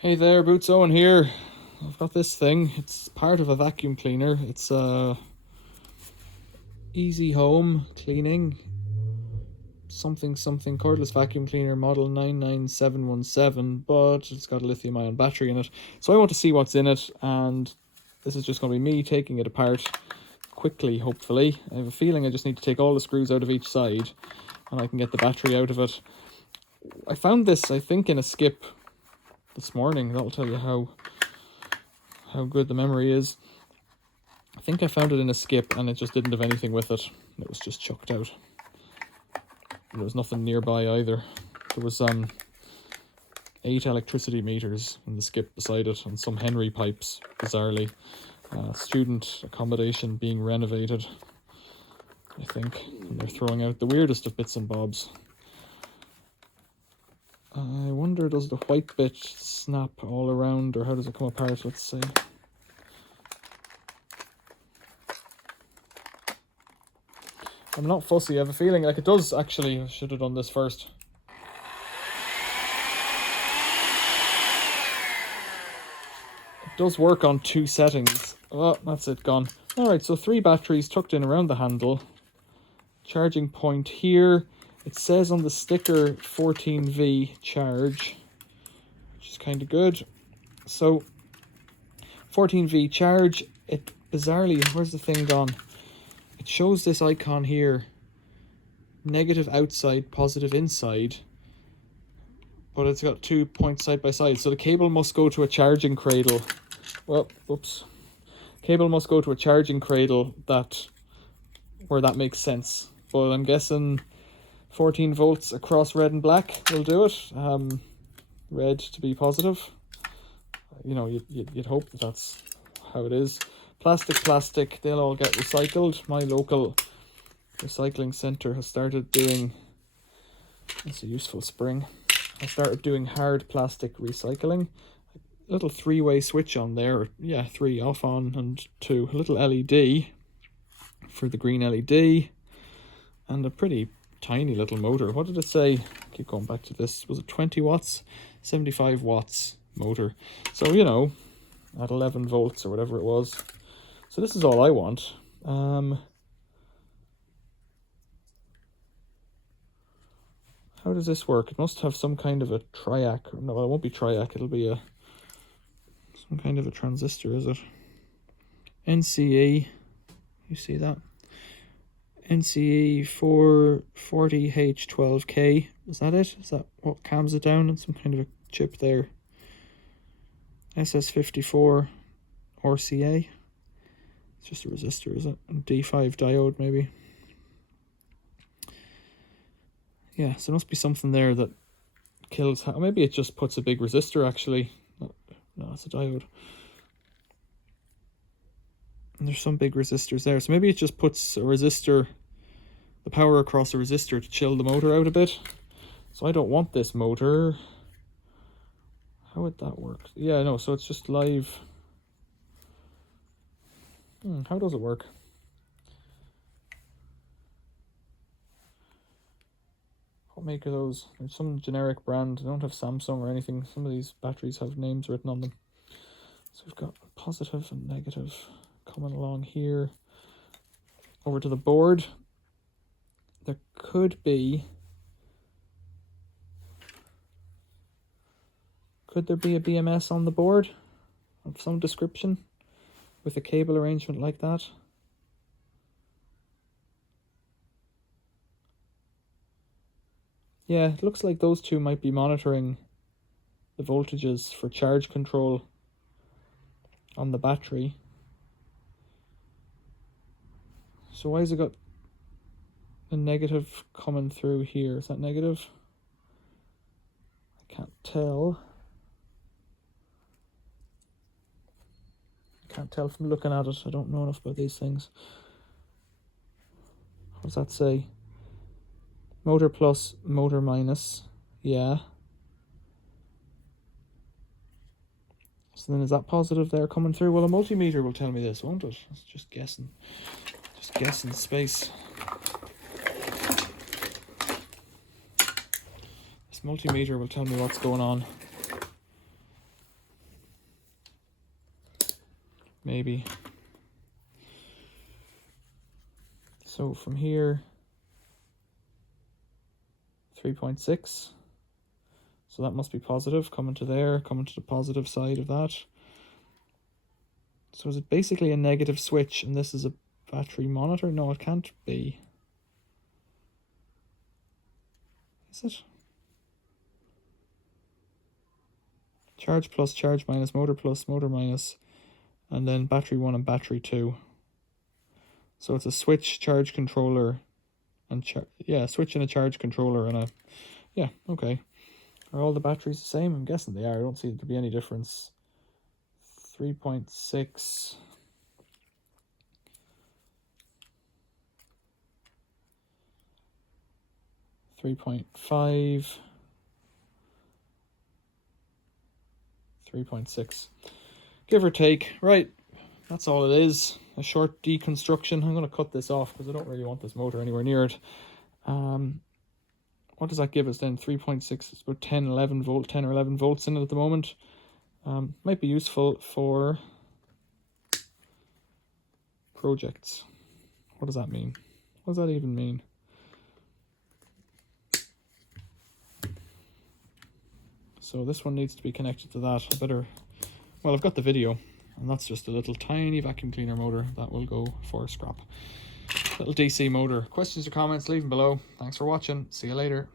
Hey there, Boots Owen here. I've got this thing. It's part of a vacuum cleaner. It's a Easy Home Cleaning something cordless vacuum cleaner model 99717, but it's got a lithium ion battery in it. So I want to see what's in it, and this is just going to be me taking it apart quickly, hopefully. I have a feeling I just need to take all the screws out of each side and I can get the battery out of it. I found this, I think, in a skip this morning. That'll tell you how good the memory is. I think I found it in a skip and it just didn't have anything with it. It was just chucked out. There was nothing nearby either. There was 8 electricity meters in the skip beside it and some Henry pipes, bizarrely. Student accommodation being renovated, I think. And they're throwing out the weirdest of bits and bobs. I wonder, does the white bit snap all around, or how does it come apart? Let's see. I'm not fussy. I have a feeling like it does actually. I should have done this first. It does work on 2 settings. Oh, that's it, gone. Alright, so 3 batteries tucked in around the handle. Charging point here. It says on the sticker 14V charge, which is kind of good. So 14V charge, it bizarrely, where's the thing gone? It shows this icon here, negative outside, positive inside, but it's got 2 points side by side. So the cable must go to a charging cradle. Well, oops. Cable must go to a charging cradle where that makes sense. But I'm guessing 14 volts across red and black will do it. Red to be positive. You know, you'd hope that's how it is. Plastic, they'll all get recycled. My local recycling centre has started doing, that's a useful spring, I started doing hard plastic recycling. A little 3-way switch on there, 3 off, on, and 2. A little LED for the green LED, and a pretty tiny little motor. What did it say? Keep going back to this. Was it 20 watts? 75 watts motor. So, you know, at 11 volts or whatever it was. So this is all I want. How does this work? It must have some kind of a triac. No, it won't be triac. It'll be some kind of a transistor, is it? NCE. You see that? NCE 440H12K. Is that it? Is that what calms it down? And some kind of a chip there. SS54 RCA. It's just a resistor, is it? And D5 diode, maybe. Yeah, so there must be something there that kills. Maybe it just puts a big resistor, actually. No, it's a diode. And there's some big resistors there. So maybe it just puts a resistor, the power across a resistor to chill the motor out a bit. So I don't want this motor. How would that work? Yeah, no, so it's just live. How does it work? What make are those? There's some generic brand. They don't have Samsung or anything. Some of these batteries have names written on them. So we've got positive and negative coming along here. Over to the board. There could be... Could there be a BMS on the board of some description with a cable arrangement like that? Yeah, it looks like those two might be monitoring the voltages for charge control on the battery. So why has it got a negative coming through here? Is that negative? I can't tell. Can't tell from looking at it. I don't know enough about these things. What does that say? Motor plus, motor minus. Yeah. So then is that positive there coming through? Well, a multimeter will tell me this, won't it? It's just guessing. Just guessing space. This multimeter will tell me what's going on. maybe. So from here, 3.6. So that must be positive, coming to there, coming to the positive side of that. So is it basically a negative switch, and this is a battery monitor? No, it can't be. Is it? Charge plus, charge minus, motor plus, motor minus, and then battery 1 and battery 2. So it's a switch, charge controller, and switch and a charge controller, and a, yeah, okay. Are all the batteries the same? I'm guessing they are. I don't see there to be any difference. 3.6. 3.5. 3.6. Give or take. Right. That's all it is. A short deconstruction. I'm going to cut this off because I don't really want this motor anywhere near it. What does that give us then? 3.6, it's about 10 or 11 volts in it at the moment. Might be useful for projects. What does that mean? What does that even mean? So this one needs to be connected to that. I better, well, I've got the video, and that's just a little tiny vacuum cleaner motor that will go for scrap. Little DC motor. Questions or comments, leave them below. Thanks for watching. See you later.